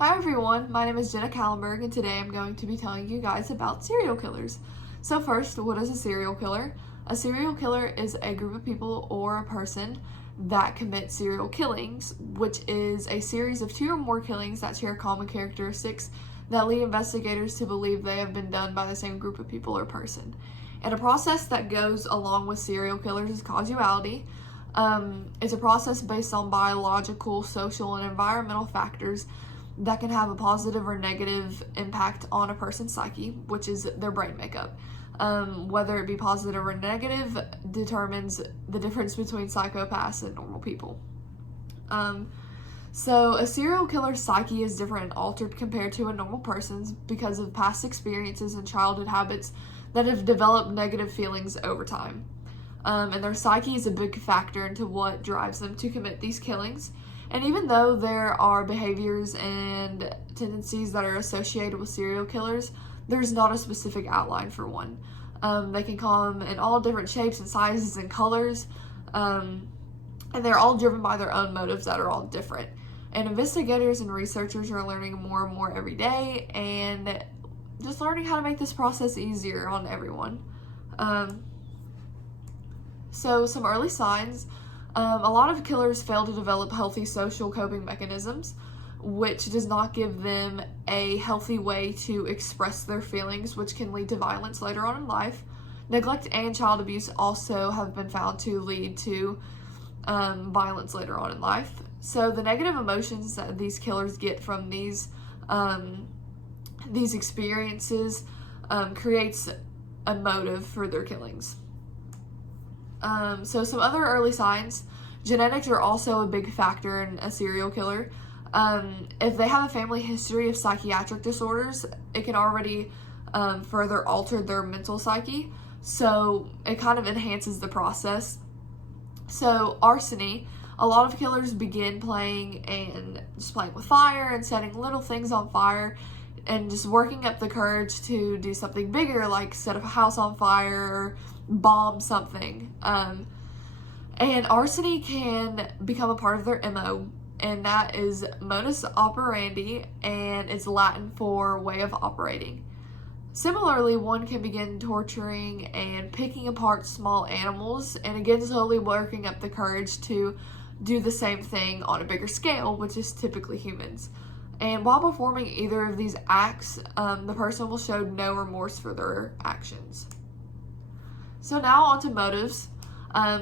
Hi everyone, my name is Jenna Kallenberg and today I'm going to be telling you guys about serial killers. So first, what is a serial killer? A serial killer is a group of people or a person that commit serial killings, which is a series of 2 or more killings that share common characteristics that lead investigators to believe they have been done by the same group of people or person. And a process that goes along with serial killers is causality. It's a process based on biological, social, and environmental factors that can have a positive or negative impact on a person's psyche, which is their brain makeup. Whether it be positive or negative determines the difference between psychopaths and normal people. So a serial killer's psyche is different and altered compared to a normal person's because of past experiences and childhood habits that have developed negative feelings over time. And their psyche is a big factor into what drives them to commit these killings. And even though there are behaviors and tendencies that are associated with serial killers, there's not a specific outline for one. They can come in all different shapes and sizes and colors, and they're all driven by their own motives that are all different. And investigators and researchers are learning more and more every day and just learning how to make this process easier on everyone. So some early signs. A lot of killers fail to develop healthy social coping mechanisms, which does not give them a healthy way to express their feelings, which can lead to violence later on in life. Neglect and child abuse also have been found to lead to violence later on in life. So the negative emotions that these killers get from these experiences creates a motive for their killings. So some other early signs. Genetics are also a big factor in a serial killer. If they have a family history of psychiatric disorders, it can already further alter their mental psyche. So it kind of enhances the process. So arsony. A lot of killers begin playing with fire and setting little things on fire and just working up the courage to do something bigger, like set a house on fire or bomb something. And arsony can become a part of their MO, and that is modus operandi, and it's Latin for way of operating. Similarly, one can begin torturing and picking apart small animals, and again slowly working up the courage to do the same thing on a bigger scale, which is typically humans. And while performing either of these acts, the person will show no remorse for their actions. So now on to motives.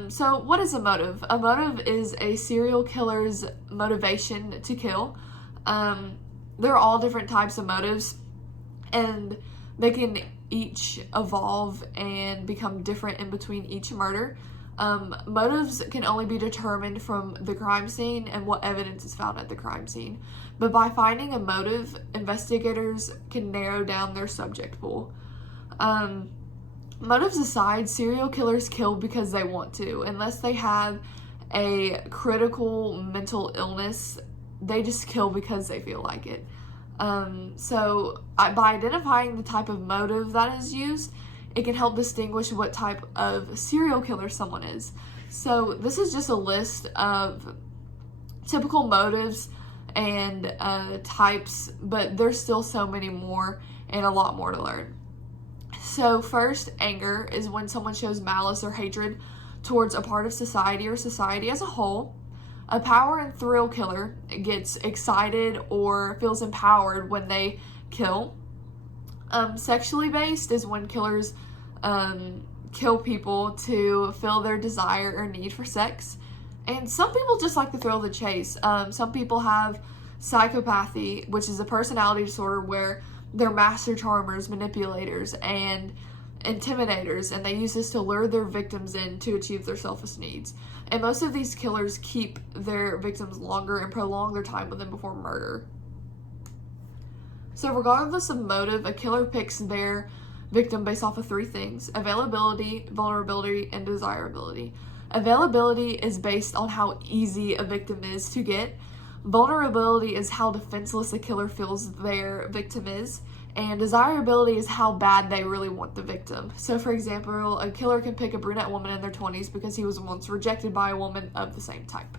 So what is a motive? A motive is a serial killer's motivation to kill. There are all different types of motives, and they can each evolve and become different in between each murder. Motives can only be determined from the crime scene and what evidence is found at the crime scene. But by finding a motive, investigators can narrow down their subject pool. Motives aside, serial killers kill because they want to. Unless they have a critical mental illness, they just kill because they feel like it. So by identifying the type of motive that is used, it can help distinguish what type of serial killer someone is. So this is just a list of typical motives and types, but there's still so many more and a lot more to learn. So first, anger is when someone shows malice or hatred towards a part of society or society as a whole. A power and thrill killer gets excited or feels empowered when they kill. Sexually based is when killers kill people to fill their desire or need for sex. And some people just like the thrill of the chase. Some people have psychopathy, which is a personality disorder where they're master charmers, manipulators, and intimidators, and they use this to lure their victims in to achieve their selfish needs. And most of these killers keep their victims longer and prolong their time with them before murder. So regardless of motive, a killer picks their victim based off of 3 things: availability, vulnerability, and desirability. Availability is based on how easy a victim is to get. Vulnerability is how defenseless a killer feels their victim is. And desirability is how bad they really want the victim. So for example, a killer can pick a brunette woman in their 20s because he was once rejected by a woman of the same type.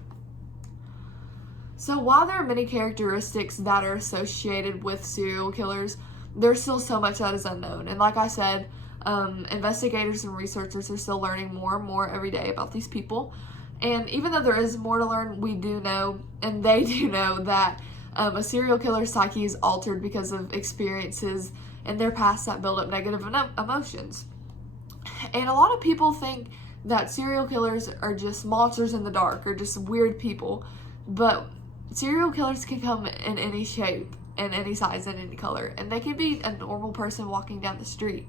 So while there are many characteristics that are associated with serial killers, there's still so much that is unknown. And like I said, investigators and researchers are still learning more and more every day about these people. And even though there is more to learn, we do know, and they do know, that a serial killer's psyche is altered because of experiences in their past that build up negative emotions. And a lot of people think that serial killers are just monsters in the dark or just weird people. But serial killers can come in any shape, in any size, and any color. And they can be a normal person walking down the street.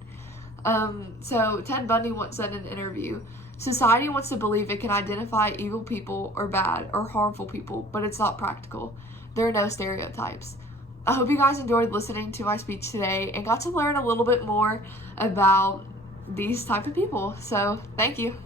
So Ted Bundy once said in an interview, "Society wants to believe it can identify evil people or bad or harmful people, but it's not practical. There are no stereotypes." I hope you guys enjoyed listening to my speech today and got to learn a little bit more about these type of people. So thank you.